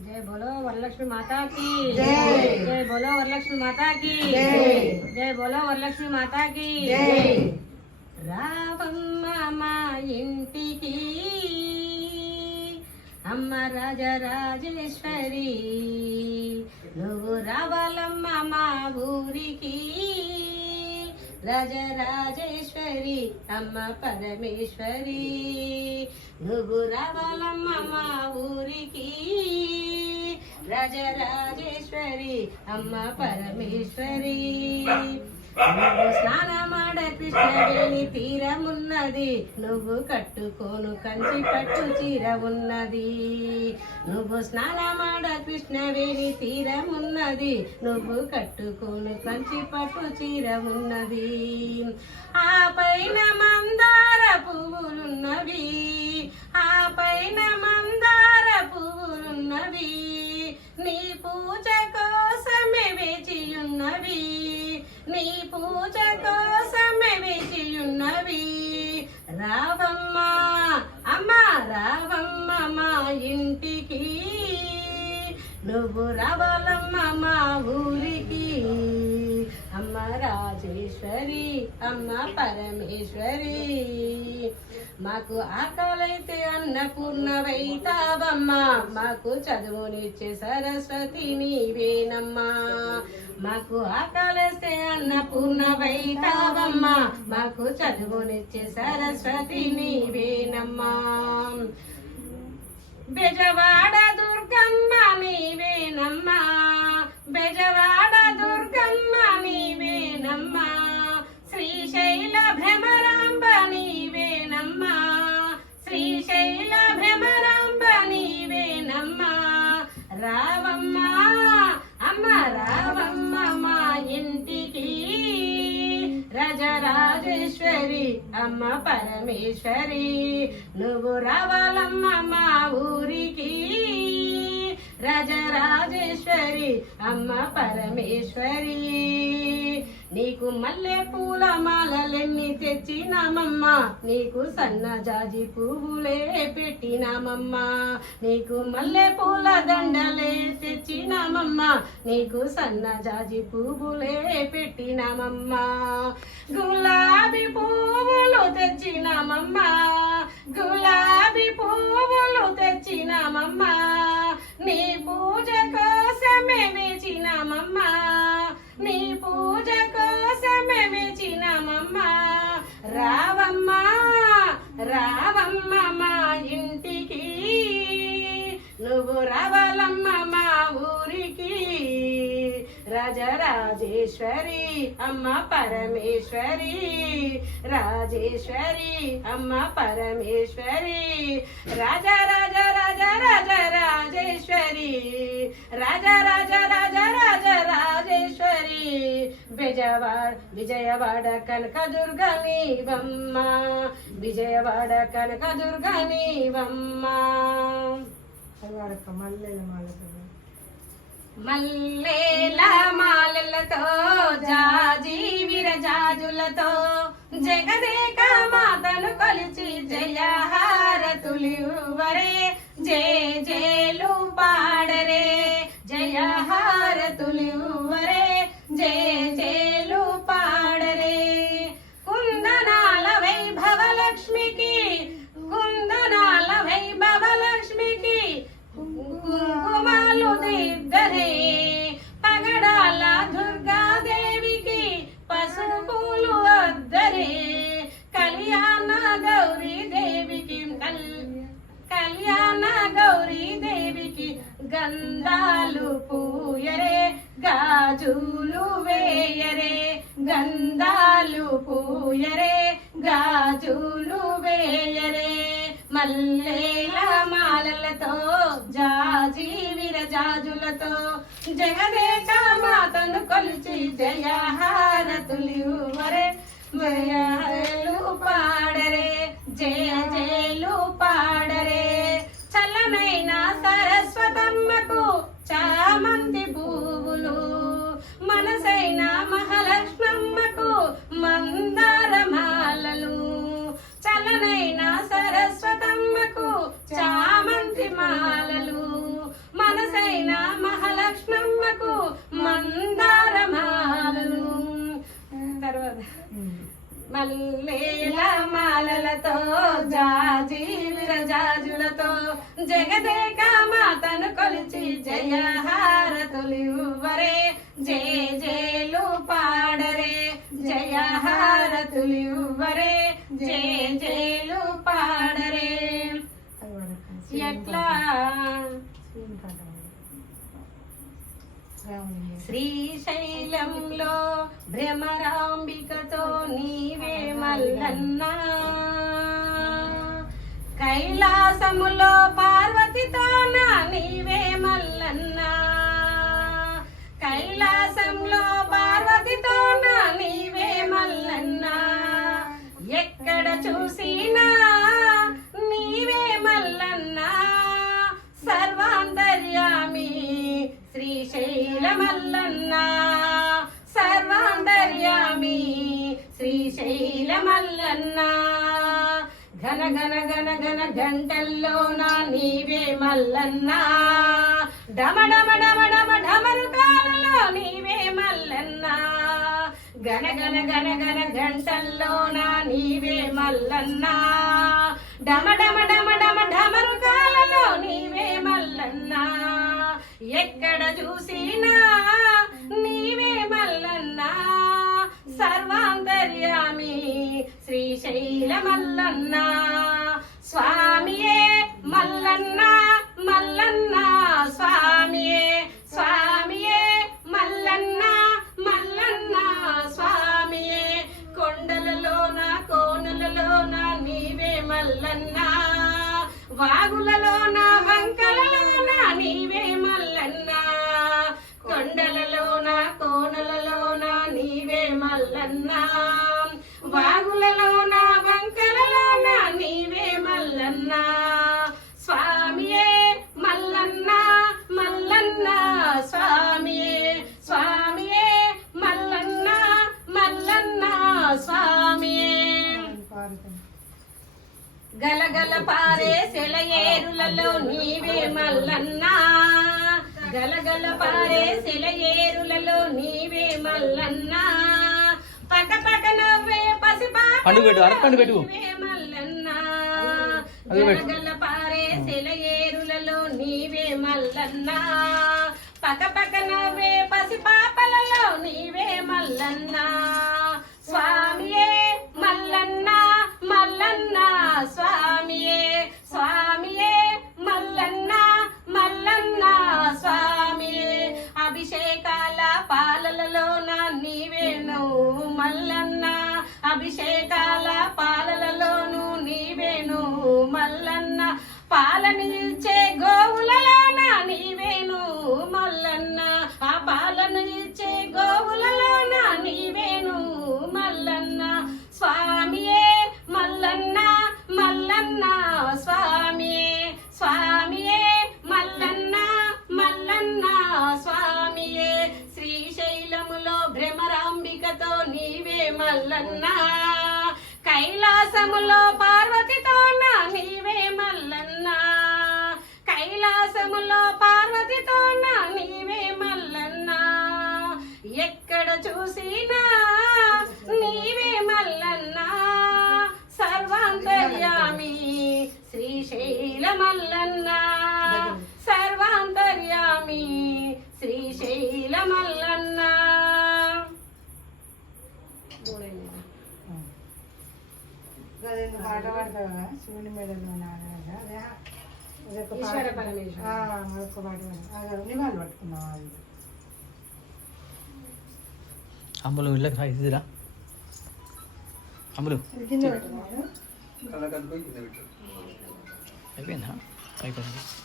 जय बोलो वरलक्ष्मी माता की जय। जय बोलो वरलक्ष्मी माता की जय। जय बोलो वरलक्ष्मी माता की जय। రావమ్మ మా ఇంటికి అమ్మ రాజరాజేశ్వరి, నువ్వు రావాలమ్మ మా ఊరికి రాజరాజేశ్వరి అమ్మ పరమేశ్వరి, నువ్వు రావాలమ్మ మా ఊరికి రాజరాజేశ్వరి అమ్మ పరమేశ్వరి. నువ్వు స్నానమాడ కృష్ణవేణి తీరమున్నది, నువ్వు కట్టుకోను కంచి పట్టు చీర ఉన్నది. నువ్వు స్నానమాడ కృష్ణవేణి తీరమున్నది, నువ్వు కట్టుకోను కంచి పట్టు చీర ఉన్నది. ఆ పైన మందార పువ్వులున్నవి, ఆ పైన మందార పువ్వులున్నవి, నీ పూజ కోసమే వేచియున్నవి, నీ పూజ కోసమే వేచియున్నవి. రావమ్మ అమ్మ రావమ్మ మా ఇంటికి, నువ్వు రావాలమ్మ మా ఊరికి అమ్మ రాజేశ్వరి అమ్మ పరమేశ్వరి. మాకు ఆకలైతే అన్నపూర్ణవైతావమ్మ, మాకు చదువునిచ్చే సరస్వతి నీవేనమ్మా. మాకు ఆకలిస్తే అన్నపూర్ణవైతావమ్మ, మాకు చదువునిచ్చే సరస్వతి నీవేనమ్మా. బెజవాడ దుర్గమ్మ నీవేనమ్మా, బెజవాడ దుర్గమ్మ నీవేనమ్మా, శ్రీశైల భ్రమరాంబ నీవేనమ్మా, శ్రీశైల భ్రమరాంబ నీవేనమ్మా. రావమ్మ అమ్మ రావమ్మ మా ఇంటికి రాజరాజేశ్వరి అమ్మ పరమేశ్వరి, నువ్వు రావాలమ్మ మా ఊరికి రాజరాజేశ్వరి అమ్మ పరమేశ్వరి. నీకు మల్లె పూల మాలలెన్ని తెచ్చినామమ్మ, నీకు సన్నజాజి పువ్వులే పెట్టినామమ్మ, నీకు మల్లె పూల దండలే తెచ్చినామమ్మ, నీకు సన్నజాజి పువ్వులే పెట్టినామమ్మ. గులాబీ పువ్వులు తెచ్చినామమ్మ, గులాబీ పువ్వులు తెచ్చినామమ్మ, నీ పూజ కోసమే వేచినామమ్మ, నీ పూజ కోసమే వేచినామమ్మ. రావమ్మ రావమ్మ మా ఇంటికి, నువ్వు రావాలమ్మ మా ఊరికి రాజరాజేశ్వరి అమ్మ పరమేశ్వరి, రాజేశ్వరి అమ్మ పరమేశ్వరి, రాజ రాజ రాజ రాజ రాజేశ్వరి, రాజ రాజ రాజ రాజ రాజేశ్వరి. విజయవాడ కనకదుర్గ నీవమ్మ, విజయవాడ కనకదుర్గ నీవమ్మ. మల్లేల మాలలతో జాజి విరజాజులతో జగదేక మాతను కొలిచి జయహారతులివ్వరే, జయ జయలు పాడరే, జయహారతులివ్వరే, జయ జయలు పాడరే. కుందనాల వైభవ లక్ష్మికి, కుందనాల వైభవ లక్ష్మికి కుంకుమాలు దిద్దరే, పగడాల దుర్గాదేవికి పసుపులు అద్దరే, కళ్యాణ గౌరీ దేవికి కళ్యాణ గౌరీ దేవికి గంధాలు పూయరే, గాజులు వేయరే, గంధాలు పూయరే, గాజులు వేయరే. మల్లేల మాలలతో జాజి విరజాజులతో జగదేక మాతను కొలిచి జయహారతులివ్వరే, జయలు పాడరే, జయ జయలు పాడరే. చల్లనైన సరస్వతమ్మకు చామంతి పువ్వులు, మనసైన మహాలక్ష్మమ్మకు మందార మాలలు, చల్లనైన సరస్వతమ్మకు చామంతి మాలలు, మనసైన మల్లేల మాలలతో జాజి విరజాజులతో జగదేక మాతను కొలిచి జయ హారతులివ్వరే జయ జయలు పాడరే జయ హారతులివ్వరే జయ జయలు పాడరే. ఎట్లా శ్రీశైలంలో భ్రమరాంబికతో నీవే మల్లన్నా, కైలాసములో పార్వతితో నా నీవే మల్లన్నా, కైలాసంలో పార్వతితో నా నీవే మల్లన్నా, ఎక్కడ చూసినా నీవే మల్లన్నా, సర్వాంతర్యామి శ్రీశైల మల్లన్నా, సర్వాంతర్యామి శ్రీశైల మల్లన్నా. ఘన ఘన ఘన ఘన గంటల్లో నా నీవే మల్లన్నా, డమ డమ డమ డమ ఢమరుకాలలో నీవే మల్లన్నా, గన గన గన గన గంటల్లో నా నీవే మల్లన్నా, డమ డమ డమ డమ ఢమరుకాలలో నీవే మల్లన్నా, ఎక్కడ చూసినా నీవే మల్లన్నా, సర్వాంతర్యామి శ్రీశైల మల్లన్నా. స్వామియే మల్లన్న మల్లన్న స్వామియే, స్వామియే మల్లన్న మల్లన్న స్వామియే, కొండలలోన కోనులలోన నీవే మల్లన్నా, వాగులలోన వంకలలోన నీవే మల్లన్నా, కొండలలోన కోనులలోన నీవే మల్లన్నా, వాగులలోన వంకలలోన నీవే మల్లన్నా. స్వామియే మల్లన్న మల్లన్న స్వామియే, స్వామియే మల్లన్న మల్లన్న స్వామియే. గలగల పారే సెలయేరులలో నీవే మల్లన్నా, గలగల పారే సెలయేరులలో నీవే మల్లన్నా, పక పక నవ్వే పసిపాప నీవే మల్లన్నా, గలగల పారే సెలయేరులలో నీవే మల్లన్నా, పక పక నవ్వే పసిపాపలలో నీవే మల్లన్నా. స్వామియే మల్లన్న మల్లన్న స్వామియే, స్వామియే మల్లన్న మల్లన్న స్వామియే, అభిషేకాల పాలలలోన నీవేను మల్లన్న, అభిషేకాల పాలలలోను నీవేను మల్లన్న, పాలనిచ్చే గోవులలోన నీవేను మల్లన్న, ఆ పాలను ఇచ్చే గోవులలోన నీవేను మల్లన్న. స్వామియే మల్లన్న మల్లన్న స్వామియే, స్వామియే మల్లన్న మల్లన్న స్వామియే, శ్రీశైలములో భ్రమరాంబికతో నీవే మల్లన్నా, కైలాసములో పార్వతితో నా నీవే మల్లన్నా, కైలాసములో పార్వతితో నా నీవే మల్లన్నా, ఎక్కడ చూసినా నీవే మల్లన్నా, సర్వాంతర్యామి శ్రీశైల మల్లన్నా, సర్వాంతర్యామి శ్రీశైల మల్లన్నా. పాట పాడతావా శివుని మెడలో మరొక పాట నివాళులు పట్టుకున్నావా? అమ్ములు ఇళ్ళకి సాగిరా అమ్ములు కింద పెట్టినా అయిపోయిందా? అయిపోయింది.